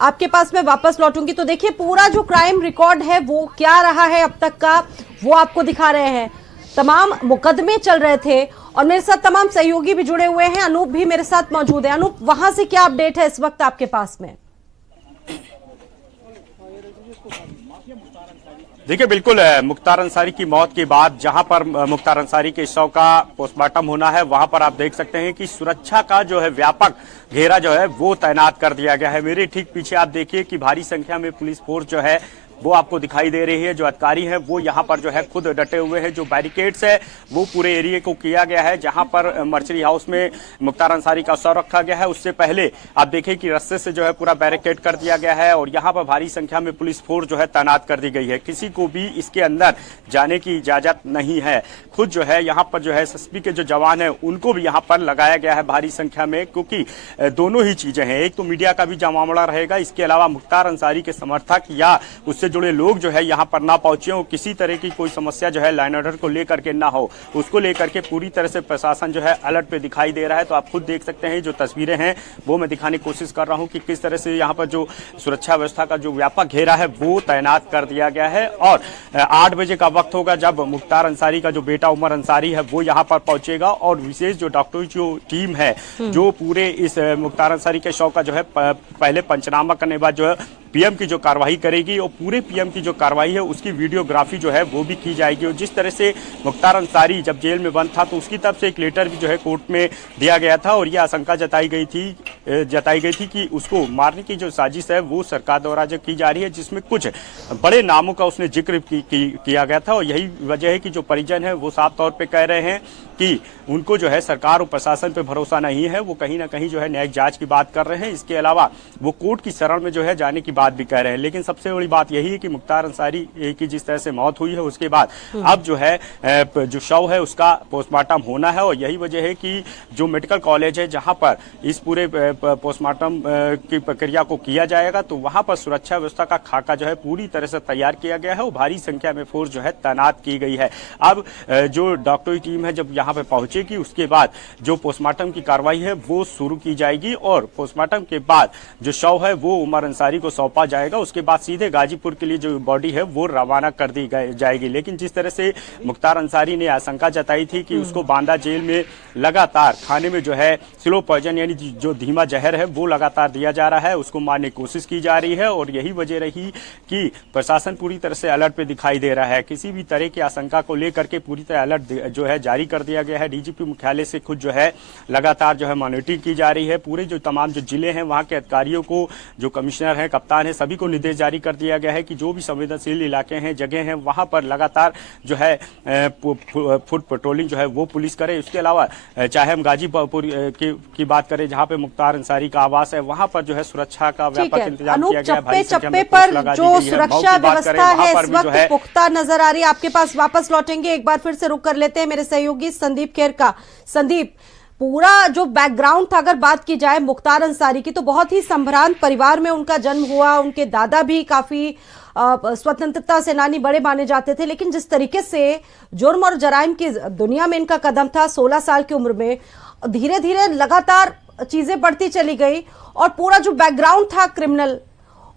आपके पास मैं वापस लौटूंगी। तो देखिए पूरा जो क्राइम रिकॉर्ड है वो क्या रहा है अब तक का, वो आपको दिखा रहे हैं। तमाम मुकदमे चल रहे थे और मेरे साथ तमाम सहयोगी भी जुड़े हुए हैं। अनूप भी मेरे साथ मौजूद है। अनूप, वहां से क्या अपडेट है इस वक्त आपके पास में? देखिए, बिल्कुल मुख्तार अंसारी की मौत के बाद जहां पर मुख्तार अंसारी के शव का पोस्टमार्टम होना है, वहां पर आप देख सकते हैं कि सुरक्षा का जो है व्यापक घेरा जो है वो तैनात कर दिया गया है। मेरे ठीक पीछे आप देखिए कि भारी संख्या में पुलिस फोर्स जो है वो आपको दिखाई दे रही है। जो अधिकारी हैं वो यहाँ पर जो है खुद डटे हुए हैं। जो बैरिकेड्स है वो पूरे एरिया को किया गया है। जहां पर मर्चरी हाउस में मुख्तार अंसारी का शव रखा गया है, उससे पहले आप देखिए कि रस्से से जो है पूरा बैरिकेड कर दिया गया है और यहाँ पर भारी संख्या में पुलिस फोर्स जो है तैनात कर दी गई है। किसी को भी इसके अंदर जाने की इजाजत नहीं है। खुद जो है यहाँ पर जो है एसएसबी के जो जवान है उनको भी यहाँ पर लगाया गया है भारी संख्या में, क्योंकि दोनों ही चीजें हैं। एक तो मीडिया का भी जमावड़ा रहेगा, इसके अलावा मुख्तार अंसारी के समर्थक या उससे जुड़े लोग जो है यहाँ पर ना पहुंचे हो, किसी तरह की कोई समस्या जो है लाइन ऑर्डर को लेकर के ना हो, उसको लेकर के पूरी तरह से प्रशासन जो है अलर्ट पे दिखाई दे रहा है। तो आप खुद देख सकते हैं, जो तस्वीरें हैं वो मैं दिखाने की कोशिश कर रहा हूं कि किस तरह से यहाँ पर जो सुरक्षा व्यवस्था का जो व्यापक घेरा है वो तैनात कर दिया गया है। और 8 बजे का वक्त होगा जब मुख्तार अंसारी का जो बेटा उमर अंसारी है वो यहाँ पर पहुंचेगा और विशेष जो डॉक्टरी जो टीम है जो पूरे इस मुख्तार अंसारी के शव का जो है पहले पंचनामा करने के बाद जो है पीएम की जो कार्रवाई करेगी और पूरे पीएम की जो कार्रवाई है उसकी वीडियोग्राफी जो है वो भी की जाएगी। और जिस तरह से मुख्तार अंसारी जब जेल में बंद था तो उसकी तरफ से एक लेटर भी जो है कोर्ट में दिया गया था और यह आशंका जताई गई थी कि उसको मारने की जो साजिश है वो सरकार द्वारा जो की जा रही है, जिसमें कुछ बड़े नामों का उसने जिक्र किया गया था। और यही वजह है कि जो परिजन है वो साफ तौर पर कह रहे हैं कि उनको जो है सरकार और प्रशासन पर भरोसा नहीं है। वो कहीं ना कहीं जो है न्यायिक जांच की बात कर रहे हैं। इसके अलावा वो कोर्ट की शरण में जो है जाने की बात भी कह रहे हैं। लेकिन सबसे बड़ी बात यही है कि मुख्तार अंसारी की जिस तरह से मौत हुई है उसके बाद अब जो है जो शव है उसका पोस्टमार्टम होना है। और यही वजह है कि जो मेडिकल कॉलेज है जहां पर इस पूरे पोस्टमार्टम की प्रक्रिया को किया जाएगा, तो वहां पर सुरक्षा व्यवस्था का खाका जो है पूरी तरह से तैयार किया गया है और भारी संख्या में फोर्स जो है तैनात की गई है। अब जो डॉक्टरी टीम है जब यहाँ पे पहुंचेगी उसके बाद जो पोस्टमार्टम की कार्रवाई है वो शुरू की जाएगी और पोस्टमार्टम के बाद जो शव है वो उमर अंसारी को सौंपा जाएगा। उसके बाद सीधे गाजीपुर के लिए जो बॉडी है वो रवाना कर दी जाएगी। लेकिन जिस तरह से मुख्तार अंसारी ने आशंका जताई थी कि उसको बांदा जेल में लगातार खाने में जो है स्लो पॉइजन यानी जो धीमा जहर है वो लगातार दिया जा रहा है, उसको मारने की कोशिश की जा रही है। और यही वजह रही कि प्रशासन पूरी तरह से अलर्ट पे दिखाई दे रहा है। किसी भी तरह की आशंका को लेकर के पूरी तरह अलर्ट जो है जारी कर दिया गया है। डीजीपी मुख्यालय से खुद जो है लगातार जो है मॉनिटरिंग की जा रही है। पूरे जो तमाम जो जिले हैं वहां के अधिकारियों को, जो कमिश्नर है, कप्तान है, सभी को निर्देश जारी कर दिया गया है कि जो भी संवेदनशील इलाके हैं, जगह हैं, वहां पर लगातार जो है फुट पेट्रोलिंग जो है वो पुलिस करे। इसके अलावा चाहे हम गाजीपुर की बात करें जहां पे मुख्तार अंसारी का आवास है, वहां पर जो है सुरक्षा का व्यापक इंतजाम किया गया है। चप्पे चप्पे पर जो सुरक्षा व्यवस्था है इस वक्त पुख्ता नजर आ रही है। आपके पास वापस लौटेंगे, एक बार फिर से रुक कर लेते हैं मेरे सहयोगी संदीप खेर का। संदीप, पूरा जो बैकग्राउंड था अगर बात की जाए मुख्तार अंसारी की, तो बहुत ही संभ्रांत परिवार में उनका जन्म हुआ। उनके दादा भी काफी स्वतंत्रता सेनानी बड़े माने जाते थे। लेकिन जिस तरीके से जुर्म और जराइम की दुनिया में इनका कदम था 16 साल की उम्र में, धीरे धीरे लगातार चीजें बढ़ती चली गई और पूरा जो बैकग्राउंड था क्रिमिनल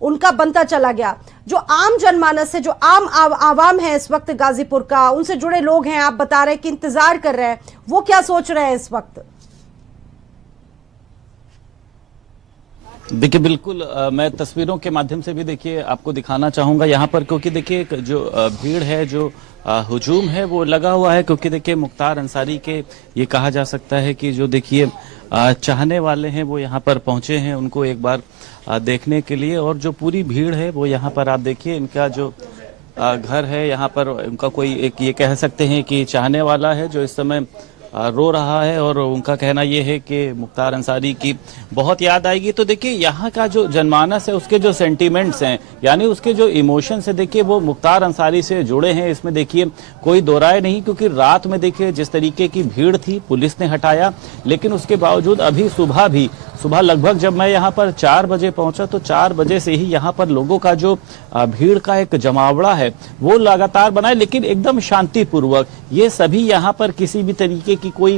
उनका बनता चला गया। जो आम जनमानस है, जो आम आवाम है इस वक्त गाजीपुर का, उनसे जुड़े लोग हैं, आप बता रहे हैं कि इंतजार कर रहे हैं, वो क्या सोच रहे हैं इस वक्त? देखिए बिल्कुल मैं तस्वीरों के माध्यम से भी देखिए आपको दिखाना चाहूंगा यहाँ पर, क्योंकि देखिए जो भीड़ है, जो हुजूम है वो लगा हुआ है। क्योंकि देखिए मुख्तार अंसारी के ये कहा जा सकता है कि जो देखिए चाहने वाले हैं वो यहाँ पर पहुंचे हैं उनको एक बार देखने के लिए। और जो पूरी भीड़ है वो यहाँ पर आप देखिए, इनका जो घर है यहाँ पर, उनका कोई एक ये कह सकते हैं कि चाहने वाला है जो इस समय रो रहा है और उनका कहना यह है कि मुख्तार अंसारी की बहुत याद आएगी। तो देखिए यहाँ का जो जनमानस है, उसके जो सेंटीमेंट्स हैं, यानी उसके जो इमोशंस है, देखिए वो मुख्तार अंसारी से जुड़े हैं। इसमें देखिए कोई दो राय नहीं, क्योंकि रात में देखिए जिस तरीके की भीड़ थी पुलिस ने हटाया, लेकिन उसके बावजूद अभी सुबह लगभग जब मैं यहाँ पर 4 बजे पहुंचा तो 4 बजे से ही यहाँ पर लोगों का जो भीड़ का एक जमावड़ा है वो लगातार बना है, लेकिन एकदम शांतिपूर्वक। ये सभी यहाँ पर किसी भी तरीके कि कोई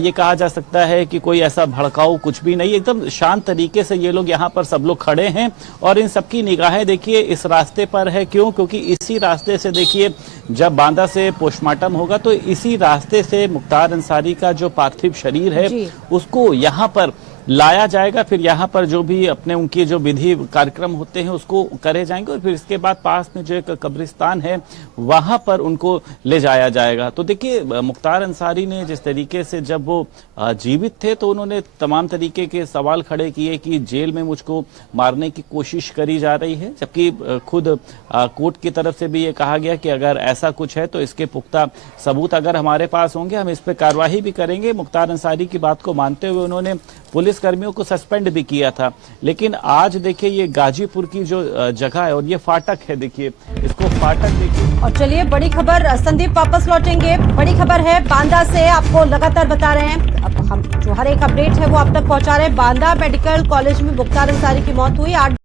ये कहा जा सकता है कि कोई ऐसा भड़काऊ कुछ भी नहीं, एकदम शांत तरीके से ये लोग यहाँ पर सब लोग खड़े हैं और इन सबकी निगाहें देखिए इस रास्ते पर है। क्यों? क्योंकि इसी रास्ते से देखिए जब बांदा से पोस्टमार्टम होगा तो इसी रास्ते से मुख्तार अंसारी का जो पार्थिव शरीर है उसको यहाँ पर लाया जाएगा। फिर यहाँ पर जो भी अपने उनके जो विधि कार्यक्रम होते हैं उसको करे जाएंगे और फिर इसके बाद पास में जो एक कब्रिस्तान है वहां पर उनको ले जाया जाएगा। तो देखिए मुख्तार अंसारी ने जिस तरीके से जब वो जीवित थे तो उन्होंने तमाम तरीके के सवाल खड़े किए कि जेल में मुझको मारने की कोशिश करी जा रही है, जबकि खुद कोर्ट की तरफ से भी ये कहा गया कि अगर ऐसा कुछ है तो इसके पुख्ता सबूत अगर हमारे पास होंगे हम इस पर कार्रवाई भी करेंगे। मुख्तार अंसारी की बात को मानते हुए उन्होंने पुलिस कर्मियों को सस्पेंड भी किया था। लेकिन आज देखिए ये गाजीपुर की जो जगह है और ये फाटक है, देखिए इसको फाटक देखिए। और चलिए बड़ी खबर, संदीप वापस लौटेंगे। बड़ी खबर है बांदा से, आपको लगातार बता रहे हैं, अब हम जो हर एक अपडेट है वो आप तक पहुंचा रहे हैं। बांदा मेडिकल कॉलेज में मुख्तार अंसारी की मौत हुई। 8